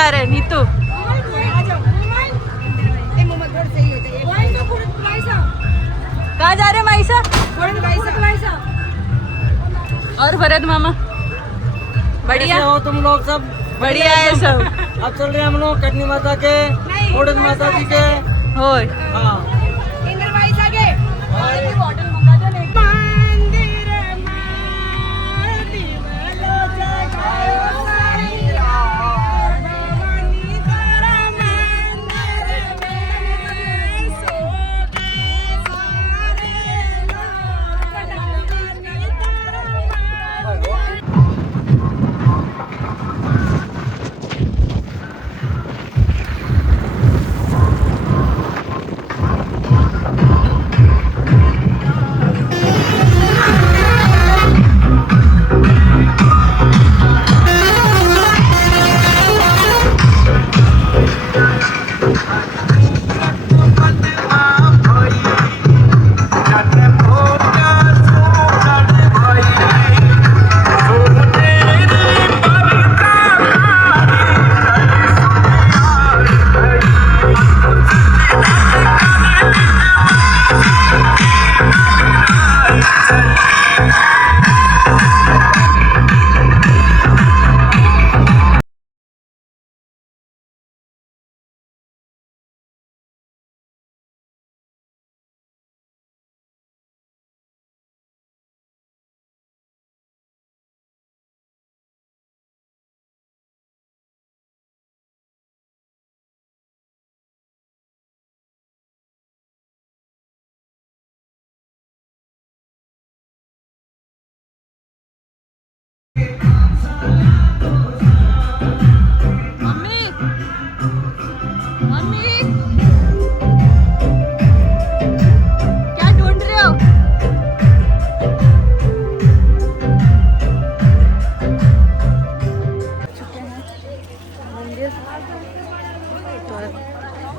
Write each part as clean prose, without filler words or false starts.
जा रहे हैं नीतू। कहाँ जा रहे माईसा? और भरत मामा बढ़िया हो तुम लोग? सब बढ़िया है सब। अब चल रहे हैं हम लोग कटनी माता के, उड़द माता जी के। हो हाँ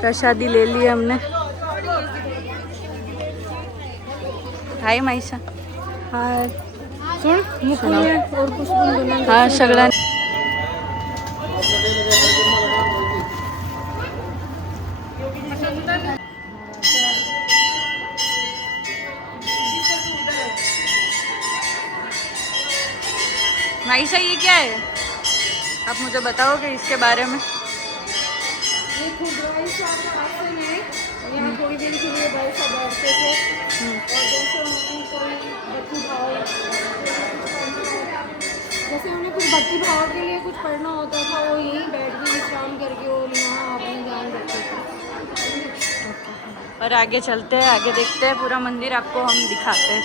प्रसादी ले ली हमने। हाय माईसा। हाय सुन मुखुले और कुछ हाँ सगळा माईसा ये क्या है? आप मुझे बताओगे इसके बारे में? ये खुदवाई साहब का आसन है। यहाँ थोड़ी देर के लिए भाई साहब बैठते थे और जैसे उन्हें कुछ भक्ति भाव के लिए कुछ पढ़ना होता था, वो यहीं बैठ के विश्राम करके वो यहाँ अपने ध्यान रखते थे। और आगे चलते हैं, आगे देखते हैं, पूरा मंदिर आपको हम दिखाते हैं।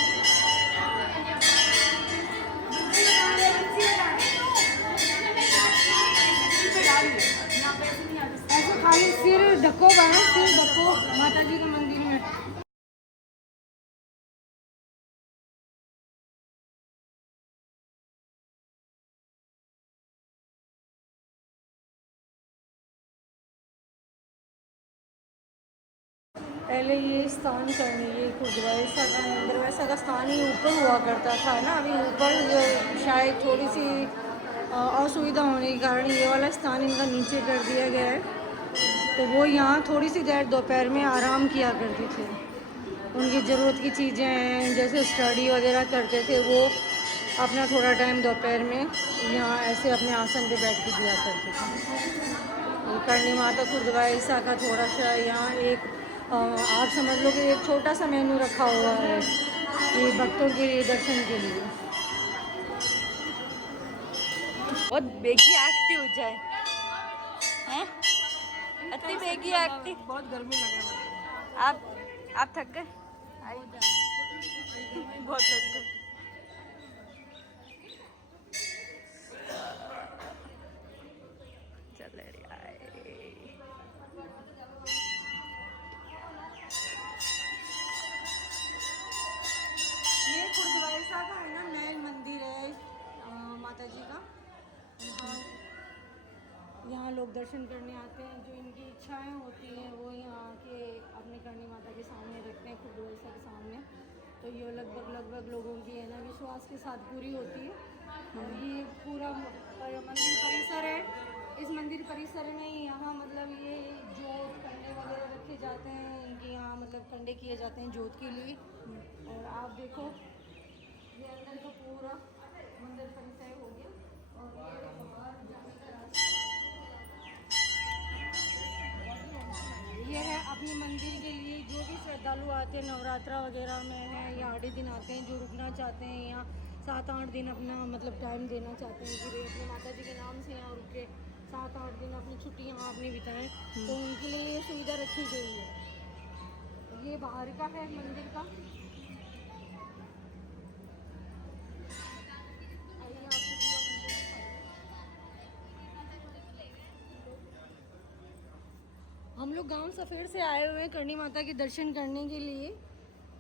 खाली सिर ढको बना, सिर ढको माता जी के मंदिर में। पहले ये स्थान करने ये खुदवाइसा का मंदिर वैसा का स्थान ही ऊपर हुआ करता था ना। अभी ऊपर शायद थोड़ी सी असुविधा होने के कारण ये वाला स्थान इनका नीचे कर दिया गया है। तो वो यहाँ थोड़ी सी देर दोपहर में आराम किया करते थे। उनकी ज़रूरत की चीज़ें हैं, जैसे स्टडी वगैरह करते थे, वो अपना थोड़ा टाइम दोपहर में यहाँ ऐसे अपने आसन पे बैठ के दिया करते थे। करणी माता खुदवाइसा का थोड़ा सा यहाँ एक आप समझ लो कि एक छोटा सा मेनू रखा हुआ है ये भक्तों के लिए दर्शन के लिए। बहुत बेगी आगती हो जाए हैं? अति बेगी आगती। बहुत गर्मी लगे। आप थक गए? बहुत थक गए। चले ये खुदवाइसा का है ना, नए मंदिर है माता जी का। यहाँ लोग दर्शन करने आते हैं, जो इनकी इच्छाएं होती हैं वो यहाँ आके अपने करणी माता के सामने रखते हैं, खुदवाइसा के सामने। तो ये लगभग लोगों की है ना विश्वास के साथ पूरी होती है। और ये पूरा मंदिर परिसर है इस मंदिर परिसर में यहाँ मतलब ये जोत कंडे वगैरह रखे जाते हैं, इनके यहाँ मतलब कंडे किए जाते हैं जोत के लिए। और आप देखो ये अंदर का पूरा मंदिर परिसर हो गया और ये बाहर जाने का रास्ता। ये है अपने मंदिर के लिए जो भी श्रद्धालु आते हैं नवरात्रा वगैरह में है या 8 दिन आते हैं, जो रुकना चाहते हैं या 7-8 दिन अपना मतलब टाइम देना चाहते हैं कि भाई अपने माता जी के नाम से यहाँ रुक के 7-8 दिन अपनी छुट्टी यहाँ अपनी बिताएं, तो उनके लिए ये सुविधा रखी गई है। ये बाहर का है मंदिर का। हम लोग गांव सफ़ेड़ से आए हुए हैं करणी माता के दर्शन करने के लिए।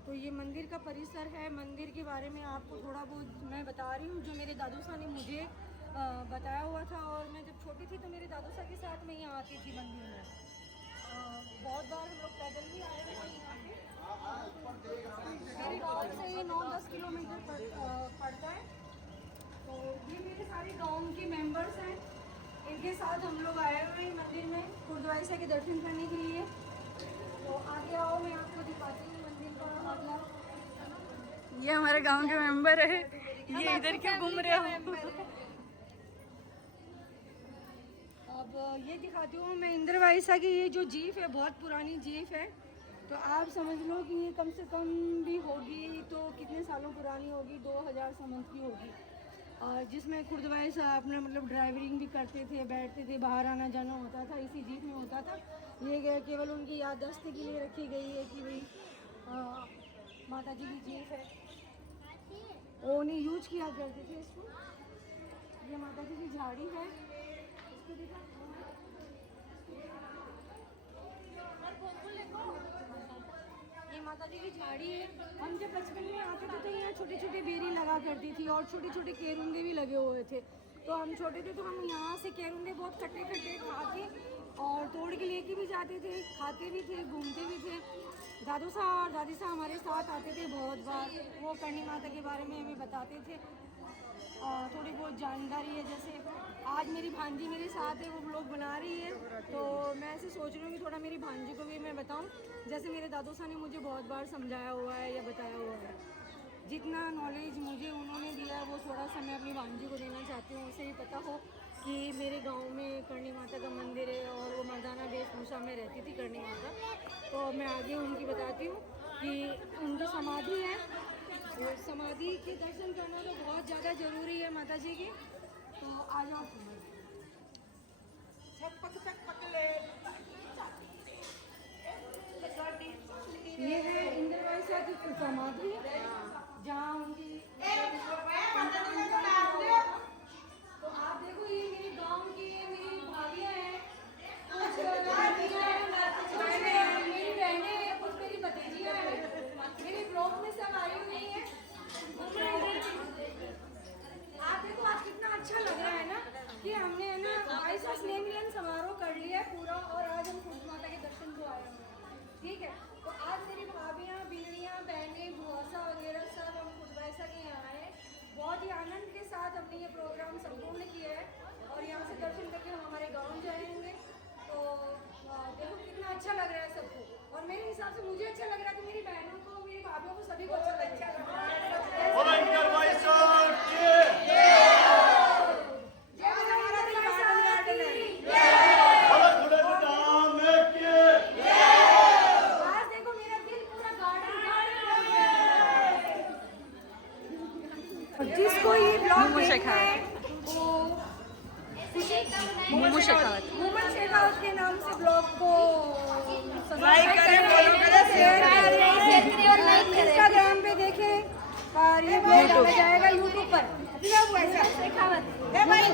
तो ये मंदिर का परिसर है। मंदिर के बारे में आपको थोड़ा बहुत मैं बता रही हूँ जो मेरे दादू साहब ने मुझे बताया हुआ था। और मैं जब छोटी थी तो मेरे दादू साहब के साथ मैं यहाँ आती थी मंदिर में। बहुत बार हम लोग पैदल भी आए हुए हैं यहाँ पे। मेरे गाँव से ये 9-10 किलोमीटर पड़ता है। तो ये मेरे सारे गाँव के मेंबर्स हैं, इनके साथ हम लोग आए हुए हैं मंदिर में गुरुद्वारा के दर्शन करने के लिए। तो आगे आओ, मैं आपको दिखाती हूँ मंदिर का मतलब। ये हमारे गांव के मेंबर है, ये इधर क्यों घूम रहे हो? अब ये दिखाती हूँ मैं इंद्रवाइसा की। ये जो जीप है बहुत पुरानी जीप है, तो आप समझ लो कि ये कम से कम भी होगी तो कितने सालों पुरानी होगी, 2000 समझ की होगी। और जिसमें खुर्दवाई साहब अपना मतलब ड्राइवरिंग भी करते थे, बैठते थे, बाहर आना जाना होता था इसी जीप में होता था। ये केवल उनकी याददाश्त के लिए रखी गई है कि भाई माता जी की जीप है, वो नहीं यूज किया करते थे इसको। ये माता जी की झाड़ी है, इसको देखा ये माता जी की झाड़ी है। हम जब बचपन में आते थे तो यहाँ छोटी छोटी बेरी लगा करती थी और छोटे छोटे केरुंदे भी लगे हुए थे। तो हम छोटे थे तो हम यहाँ से केरुंदे बहुत खट्टे खट्टे खा के और तोड़ के लेके भी जाते थे, खाते भी थे, घूमते भी थे। दादू साहब और दादी साहब हमारे साथ आते थे बहुत बार, वो करणी माता के बारे में हमें बताते थे और थोड़ी बहुत जानकारी है। जैसे आज मेरी भांजी मेरे साथ है, वो ब्लॉग बना रही है, तो मैं ऐसे सोच रही हूँ कि थोड़ा मेरी भांजी को भी मैं बताऊँ, जैसे मेरे दादू साहब ने मुझे बहुत बार समझाया हुआ है या बताया हुआ है। जितना नॉलेज मुझे उन्होंने दिया है वो थोड़ा सा मैं अपनी भांजी को देना चाहती हूँ, उसे भी पता हो कि मेरे गांव में करणी माता का मंदिर है और वो मर्दाना वेशभूषा में रहती थी करणी माता। तो मैं आगे उनकी बताती हूँ कि उनकी समाधि है, तो समाधि के दर्शन करना तो बहुत ज़्यादा ज़रूरी है माता जी की। तो आ जाओ। ये है इंद्रवाइसा की समाधि जहाँ उनकी तो आप देखो ये मेरे गांव की मेरी भाभियाँ हैं, कुछ मेरी बहनें हैं, कुछ मेरी भतीजियाँ हैं, मेरे ब्लॉग में सब आई हुई हैं। आप देखो आज कितना अच्छा लग रहा है ना कि हमने है ना 22 स्नेह मिलन समारोह कर लिया है पूरा और आज हम खुद माता के दर्शन को आए हैं। ठीक है, तो आज मेरी भाभियाँ, बीड़ियाँ, बहनें, बुआसा वगैरह सब हम खुदवाइसा के यहाँ आए। बहुत ही आनंद के साथ हमने ये प्रोग्राम संपूर्ण किया है और यहाँ से दर्शन करके हम हमारे गाँव जाएंगे। तो देखो कितना अच्छा लग रहा है सबको और मेरे हिसाब से मुझे अच्छा लग रहा है, तो मेरी बहनों को, मेरी भाभियों को, सभी को अच्छा लग रहा है। जिसको ये ब्लॉग देखना है वो मोमो शेखावत मोमन शेखावत के नाम से ब्लॉग को लाइक करें, फॉलो करें, शेयर करें, इंस्टाग्राम पे देखें और ये ब्लॉग डाला जाएगा यूट्यूब पर।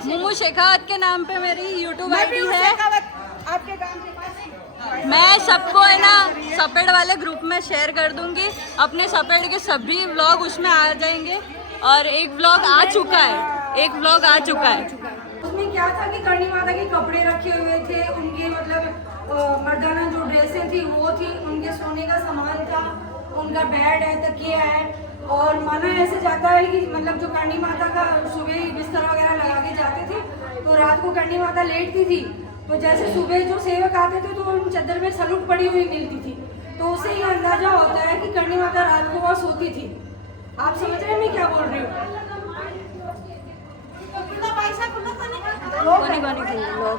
मोमो शेखावत के नाम पे मेरी यूट्यूब आईडी है। आपके गांव के पास मैं सबको है ना सपेड़ वाले ग्रुप में शेयर कर दूंगी, अपने सपेड़ के सभी व्लॉग उसमें आ जाएंगे और एक व्लॉग आ चुका है, उसमें क्या था कि करणी माता के कपड़े रखे हुए थे, उनके मतलब मर्दाना जो ड्रेसें थी वो थी, उनके सोने का सामान था, उनका बेड है, तकिया है और माना ऐसे जाता है कि मतलब जो करणी माता का सुबह ही बिस्तर वगैरह लगा के जाते थे तो रात को करणी माता लेटती थी, तो जैसे सुबह जो सेवक आते थे तो उन चादर में सलूट पड़ी हुई मिलती थी, तो उससे ये अंदाजा होता है कि करणी माता रात को वहाँ सोती थी। आप समझ रहे हैं मैं क्या बोल रही हूँ? कोनी कोनी खेल लोग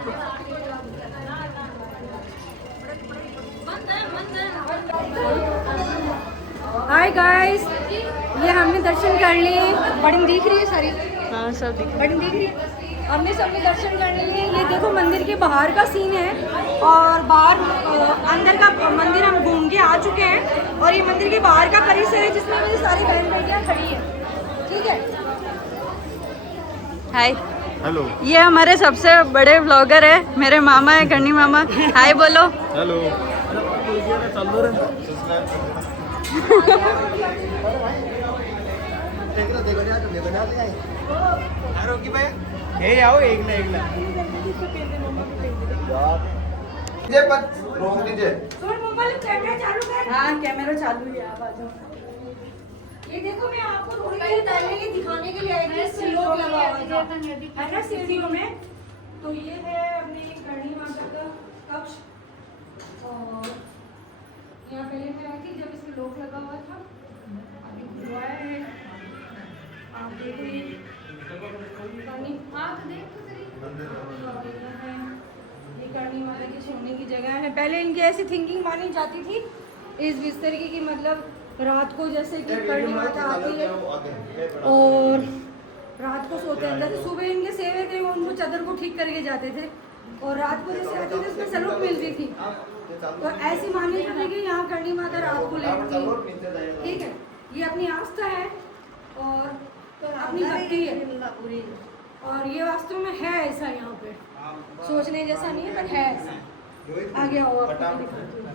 हाय गाइस, ये हमने दर्शन कर लिए। बड़ी दिख रही है सारी, हाँ सब दिख बड़ी दिख रही है। हमने सबने दर्शन कर लिए। ये देखो मंदिर के बाहर का सीन है और बाहर अंदर का मंदिर हम घूम के आ चुके हैं और ये मंदिर के बाहर का परिसर है जिसमें मेरी सारी बहन बेटियाँ खड़ी हैं। ठीक है, हाय हेलो ये हमारे सबसे बड़े ब्लॉगर है, मेरे मामा है, करणी मामा। हाय बोलो। हेलो आओ एक ना कैमरा चालू कर। हाँ कैमरा चालू है। आप आ जाओ। ये देखो मैं आपको थोड़ी देर पहले ये दिखाने के लिए आई थी, सिलोक लगा हुआ था है ना सीढ़ियों में। तो ये है अपने करणी माता का कक्ष और यहाँ पहले मैं आई थी जब इसमें लोक लगा हुआ था, अभी खुलवाया है। आप देखो ये करणी माता देखो ये करणी माता की सोने की जगह है। पहले इनकी ऐसी थिंकिंग मानी जाती थी इस बिस्तर की कि मतलब रात को जैसे कि करणी माता आती है और रात को सोते हैं, जैसे सुबह इनके सेवक थे उनको चादर को ठीक करके जाते थे और रात को जैसे आते थे उसमें सलूट मिलती थी, तो ऐसी मान्यता थी कि यहाँ करणी माता रात को लेटती है। ठीक है, ये अपनी आस्था है और अपनी भक्ति है और ये वास्तव में है ऐसा। यहाँ पे सोचने जैसा नहीं है पर है ऐसा। आगे आओ आपको दिखाती हूँ।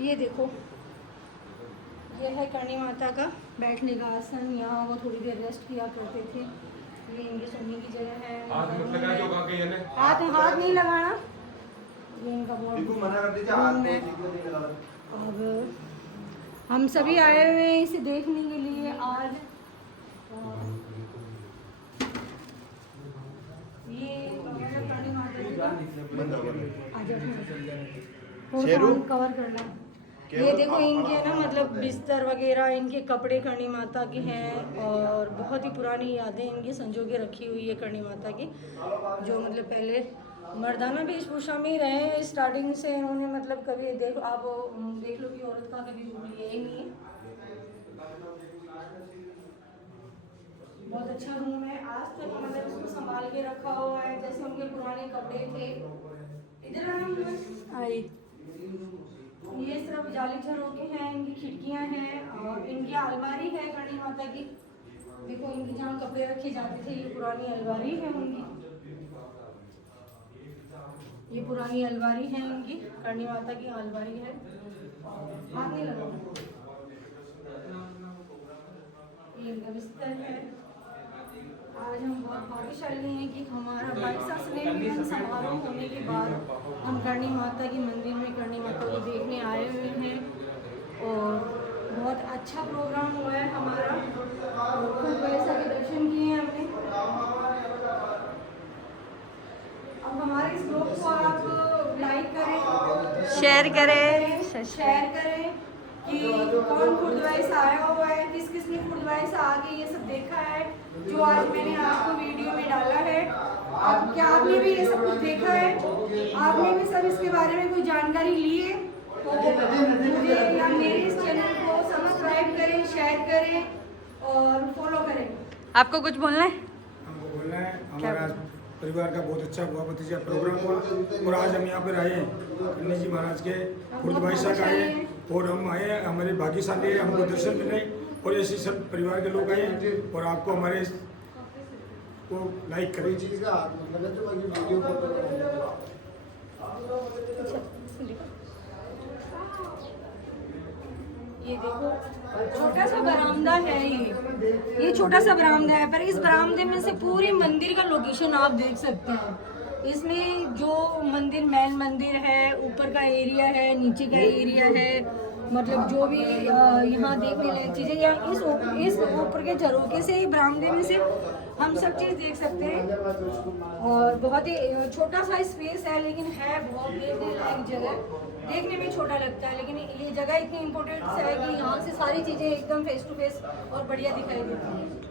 ये देखो ये है करणी माता का बैठने का आसन। यहाँ वो थोड़ी देर रेस्ट किया करते थे। ये इनके सोने की जगह है। हाथ नहीं लगाना, ये इनका बहुत। अब हम सभी आए हुए हैं इसे देखने के लिए आज। ये करणी माता जी का कवर करना। ये देखो इनके ना मतलब बिस्तर वगैरह, इनके कपड़े करणी माता के हैं और बहुत ही पुरानी यादें इनकी संजो के रखी हुई है करणी माता की, जो मतलब पहले मर्दाना वेशभूषा में ही रहे हैं स्टार्टिंग से इन्होंने। मतलब कभी देखो आप देख लो कि औरत का कभी रूप लिया ही नहीं है। बहुत अच्छा रूम है, आज तक मतलब उसको संभाल के रखा हुआ है जैसे उनके पुराने कपड़े थे। इधर आई ये सिर्फ जाली झरोखे हैं, इनकी खिड़कियां हैं और इनकी अलमारी है करणी माता की। देखो इनकी जहाँ कपड़े रखे जाते थे ये पुरानी अलमारी है उनकी। ये पुरानी अलमारी है इनकी, करणी माता की अलमारी है। हाथ नहीं लगा। ये इनका बिस्तर है। आज हम बहुत भाग्यशाली हैं कि हमारा 22 निधन समारोह होने के बाद हम करणी माता की मंदिर में करणी माता को देखने आए हुए हैं और बहुत अच्छा प्रोग्राम हुआ है हमारा। खूब पैसा के दर्शन किए हैं हमने। अब हमारे इस ब्लॉग को आप लाइक करें, शेयर करें कि कौन खुर्दवाई से आया हुआ है, किस किस ने खुर्दवाई से आके ये सब देखा है जो आज मैंने आपको वीडियो में डाला है। आप क्या आपने भी ये सब कुछ देखा है? आपने भी सब इसके बारे में कोई जानकारी ली है तो मुझे या मेरे इस चैनल को सब्सक्राइब करें, शेयर करें और फॉलो करें। आपको कुछ बोलना है? हमको बोलना है हमारा परिवार का बहुत अच्छा हुआ भतीजा प्रोग्राम हुआ और आज हम यहाँ पर आए हैं कन्या जी महाराज के खुर्दवाई साहब आए और हम आए, हमारे भाग्यशाली है, हमको दर्शन मिले और ऐसे सब परिवार के लोग आए और आपको हमारे को लाइक करें। ये देखो छोटा सा बरामदा है, ये छोटा सा बरामदा है पर इस बरामदे में से पूरे मंदिर का लोकेशन आप देख सकते हैं। इसमें जो मंदिर मेन मंदिर है, ऊपर का एरिया है, नीचे का एरिया है, मतलब जो भी यहाँ देखने लायक चीज़ें, या इस ऊपर के झरोके से ही बरामदे में से हम सब चीज़ देख सकते हैं। और बहुत ही छोटा सा स्पेस है, लेकिन है बहुत देखने लायक जगह। देखने में छोटा लगता है, लेकिन ये जगह इतनी इम्पोर्टेंट है कि यहाँ से सारी चीज़ें एकदम फेस टू फेस और बढ़िया दिखाई देती हैं।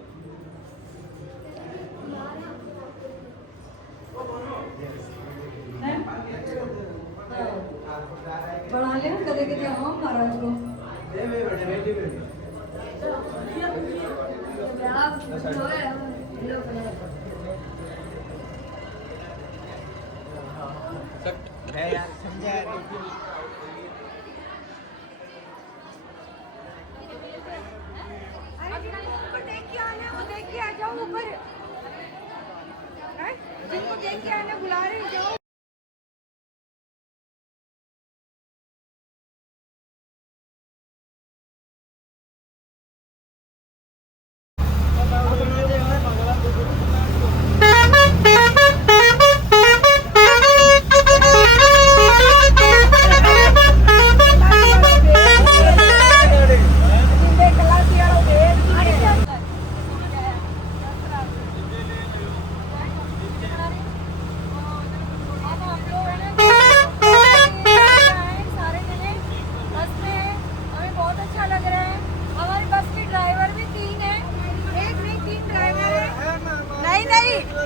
बढ़ा ले कदे कदे हाँ महाराज को देख के आना, वो देख के आ जाओ ऊपर, जिनको देख के आना बुला रहे जाओ।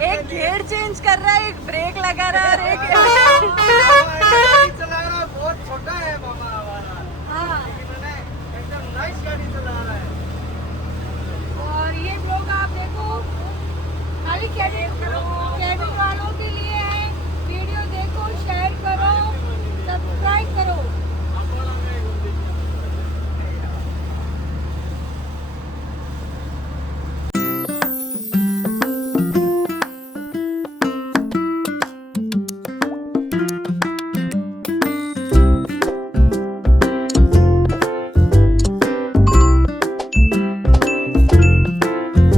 एक गेयर चेंज कर रहा है, एक ब्रेक लगा रहा है और एक